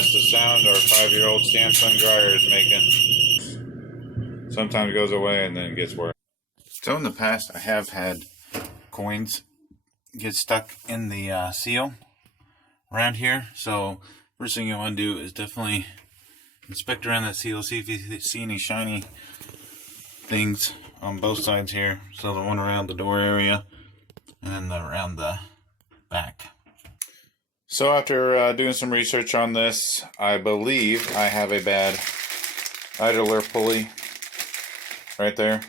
That's the sound our 5-year-old Samsung dryer is making. Sometimes it goes away and then it gets worse. So in the past, I have had coins get stuck in the seal around here. So first thing you want to do is definitely inspect around that seal, see if you see any shiny things on both sides here. So the one around the door area and then around the back. So after doing some research on this, I believe I have a bad idler pulley right there.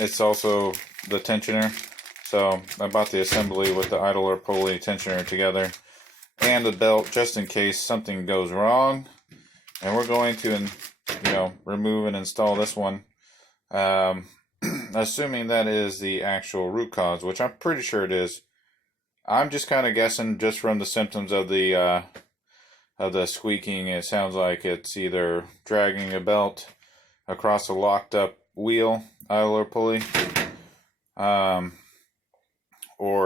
It's also the tensioner. So I bought the assembly with the idler pulley tensioner together and the belt just in case something goes wrong. And we're going to, remove and install this one. Assuming that is the actual root cause, which I'm pretty sure it is. I'm just kind of guessing just from the symptoms of the squeaking. It sounds like it's either dragging a belt across a locked up wheel, idler pulley, or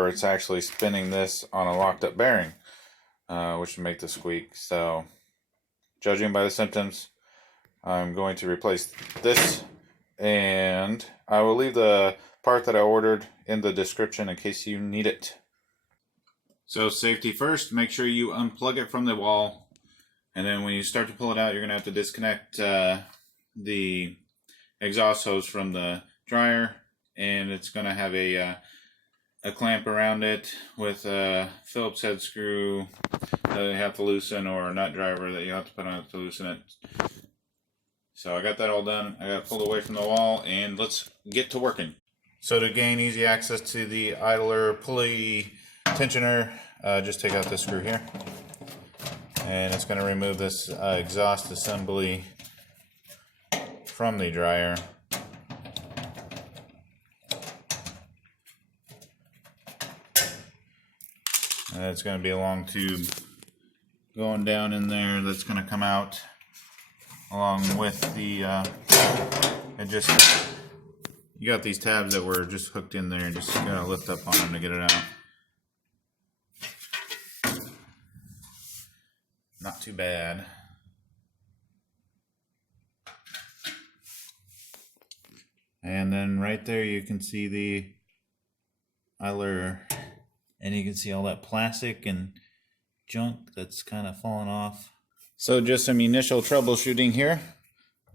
it's actually spinning this on a locked up bearing, which would make the squeak. So, judging by the symptoms, I'm going to replace this, and I will leave the part that I ordered in the description in case you need it. So safety first, make sure you unplug it from the wall, and then when you start to pull it out, you're going to have to disconnect the exhaust hose from the dryer, and it's going to have a clamp around it with a Phillips head screw that you have to loosen, or a nut driver that you have to put on it to loosen it. So I got that all done. I got it pulled away from the wall, and let's get to working. So to gain easy access to the idler pulley tensioner, just take out this screw here, and it's going to remove this exhaust assembly from the dryer. And it's going to be a long tube going down in there that's going to come out along with the you got these tabs that were just hooked in there, and just gotta lift up on them to get it out. Not too bad. And then right there you can see the idler, and you can see all that plastic and junk that's kind of fallen off. So just some initial troubleshooting here.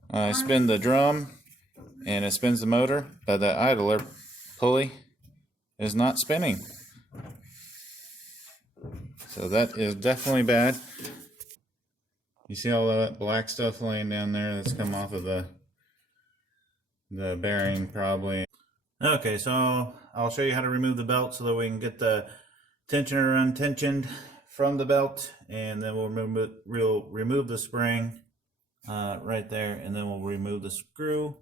I spin the drum and it spins the motor, but the idler pulley is not spinning. So that is definitely bad. You see all that black stuff laying down there that's come off of the bearing probably. Okay, so I'll show you how to remove the belt so that we can get the tensioner untensioned from the belt, and then we'll remove the spring right there, and then we'll remove the screw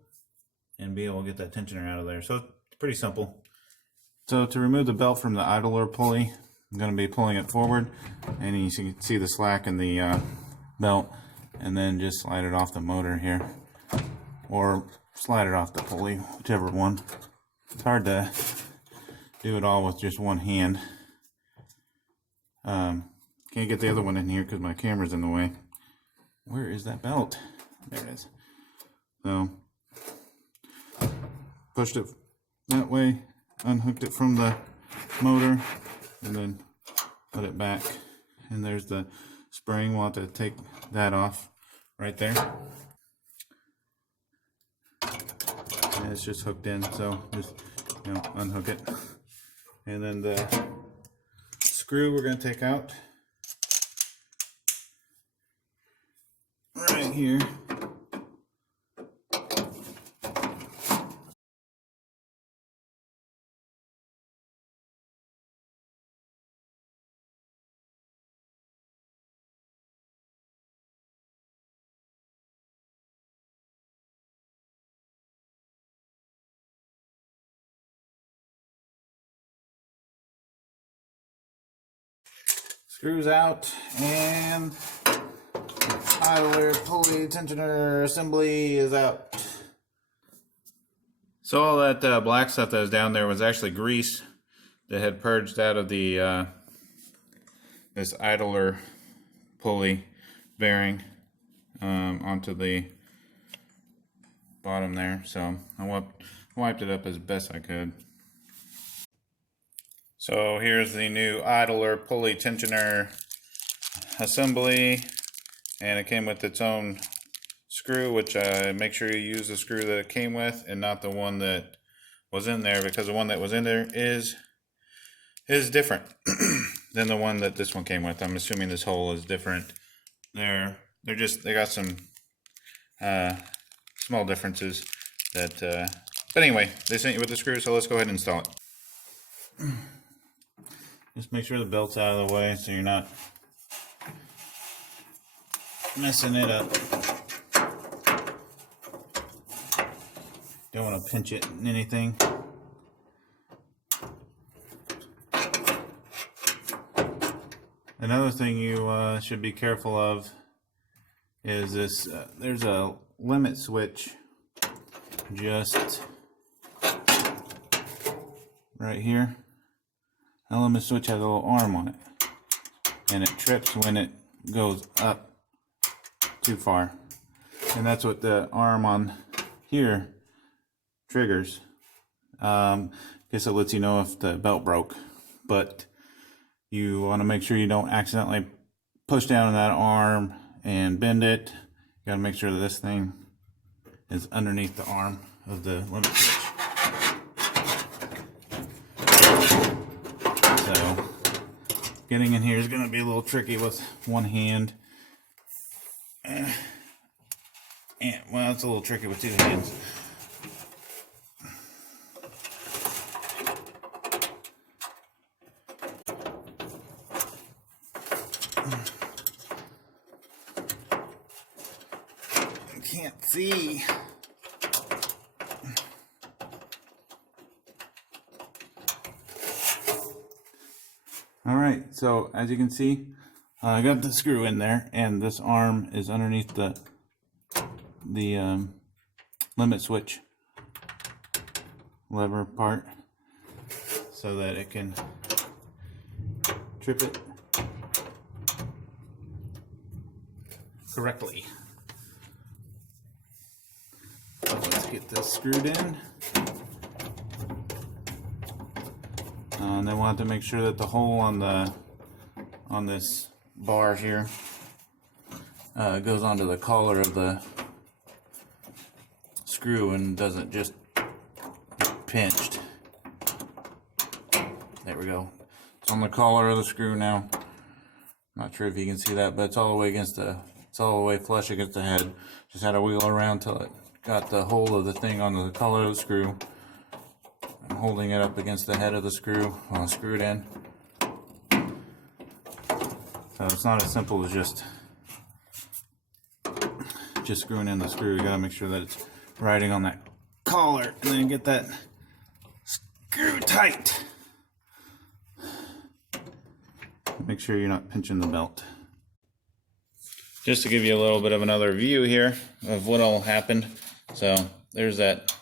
and be able to get that tensioner out of there. So it's pretty simple. So to remove the belt from the idler pulley, I'm going to be pulling it forward, and you can see the slack in the belt, and then just slide it off the motor here, or slide it off the pulley, whichever one. It's hard to do it all with just one hand. Can't get the other one in here because my camera's in the way. Where is that belt? There it is. So, pushed it that way, unhooked it from the motor, and then put it back. And there's the spring. We'll have to take that off right there. And it's just hooked in, so just unhook it. And then the screw we're going to take out right here. Screws out, and idler pulley tensioner assembly is out. So all that black stuff that was down there was actually grease that had purged out of the this idler pulley bearing onto the bottom there. So I wiped it up as best I could. So here's the new idler pulley tensioner assembly, and it came with its own screw, which make sure you use the screw that it came with and not the one that was in there, because the one that was in there is different than the one that this one came with. I'm assuming this hole is different. They got some small differences that but anyway, they sent you with the screw, so let's go ahead and install it. Just make sure the belt's out of the way so you're not messing it up. Don't want to pinch it in anything. Another thing you should be careful of is this. There's a limit switch just right here. The limit switch has a little arm on it, and it trips when it goes up too far. And that's what the arm on here triggers. Guess it lets you know if the belt broke, but you want to make sure you don't accidentally push down on that arm and bend it. You got to make sure that this thing is underneath the arm of the limit switch. So getting in here is going to be a little tricky with one hand. And well, it's a little tricky with two hands. Can't see. All right, so as you can see, I got the screw in there, and this arm is underneath the limit switch lever part, so that it can trip it correctly. Let's get this screwed in. And then we'll have to make sure that the hole on this bar here goes onto the collar of the screw and doesn't just get pinched. There we go. It's on the collar of the screw now. Not sure if you can see that, but it's all the way it's all the way flush against the head. Just had to wheel around till it got the hold of the thing on the collar of the screw. I'm holding it up against the head of the screw while I screw it in. So it's not as simple as just screwing in the screw. You gotta make sure that it's riding on that collar, and then get that screw tight. Make sure you're not pinching the belt. Just to give you a little bit of another view here of what all happened. So there's that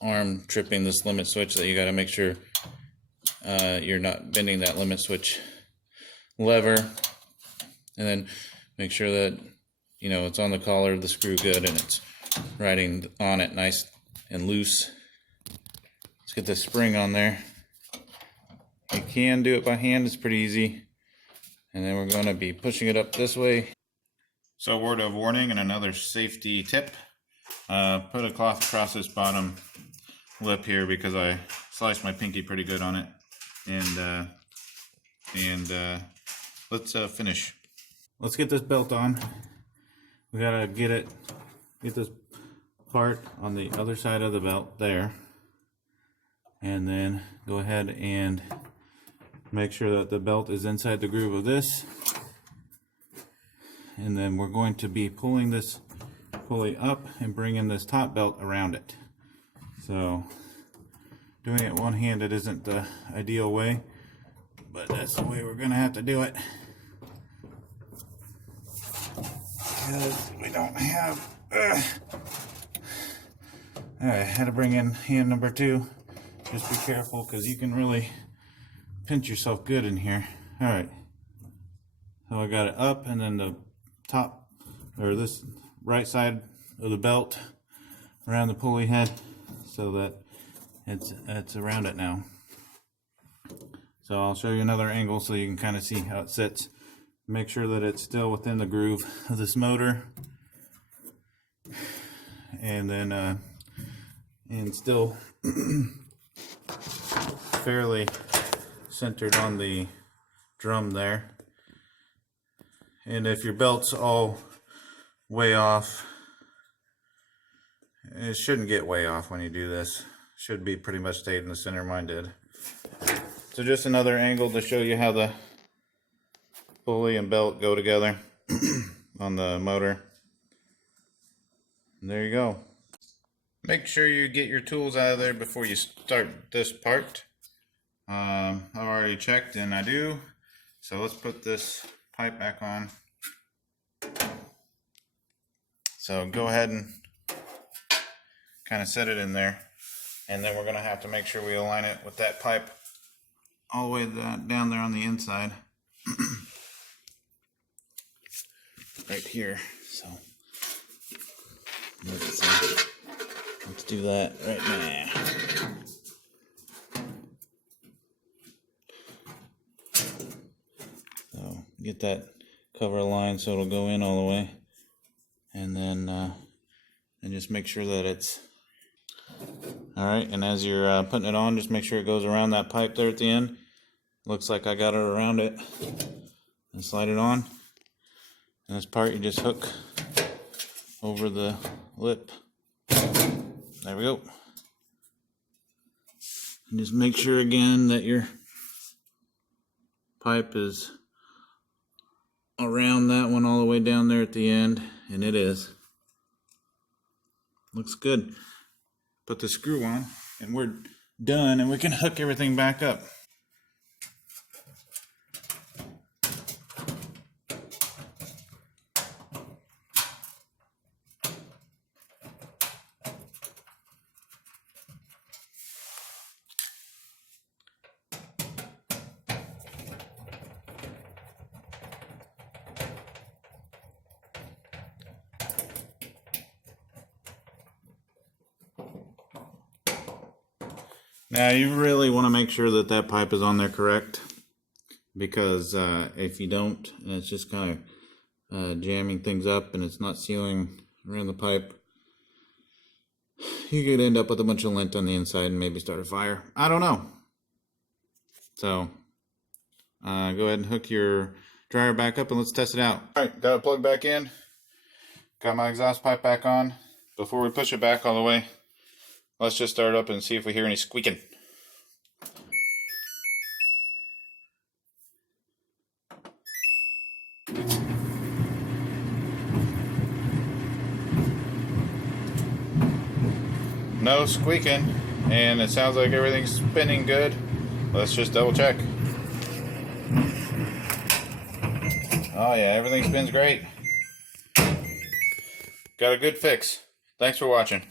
arm tripping this limit switch that you got to make sure you're not bending that limit switch lever, and then make sure that it's on the collar of the screw good and it's riding on it nice and loose. Let's get the spring on there. You can do it by hand, it's pretty easy. And then we're going to be pushing it up this way. So, word of warning and another safety tip. Put a cloth across this bottom lip here because I sliced my pinky pretty good on it. And let's finish. Let's get this belt on. We gotta get this part on the other side of the belt there. And then go ahead and make sure that the belt is inside the groove of this. And then we're going to be pulling this pulley up and bringing this top belt around it. So doing it one-handed isn't the ideal way, but that's the way we're going to have to do it. Because we don't have... I had to bring in hand number 2. Just be careful because you can really pinch yourself good in here. Alright. So I got it up, and then the top, or this right side of the belt around the pulley head, so that it's around it now. So I'll show you another angle so you can kind of see how it sits. Make sure that it's still within the groove of this motor, and then and still fairly centered on the drum there. And if your belt's all way off, it shouldn't get way off when you do this. Should be pretty much stayed in the center. Mine did. So just another angle to show you how the pulley and belt go together on the motor. And there you go. Make sure you get your tools out of there before you start this part. I've already checked, and I do. So let's put this pipe back on. So go ahead and kind of set it in there, and then we're going to have to make sure we align it with that pipe all the way down there on the inside. Right here. So let's do that right now. So get that cover aligned so it'll go in all the way, and then and just make sure that it's all right. And as you're putting it on, just make sure it goes around that pipe there at the end. Looks like I got it around it, and slide it on. And this part you just hook over the lip. There we go. And just make sure again that your pipe is around that one all the way down there at the end, and it is. Looks good. Put the screw on, and we're done, and we can hook everything back up. Now you really want to make sure that that pipe is on there correct, because if you don't, and it's just kind of jamming things up and it's not sealing around the pipe, you could end up with a bunch of lint on the inside and maybe start a fire. I don't know. So go ahead and hook your dryer back up and let's test it out. Alright, got it plugged back in. Got my exhaust pipe back on. Before we push it back all the way, let's just start up and see if we hear any squeaking. No squeaking, and it sounds like everything's spinning good. Let's just double check. Oh yeah, everything spins great. Got a good fix. Thanks for watching.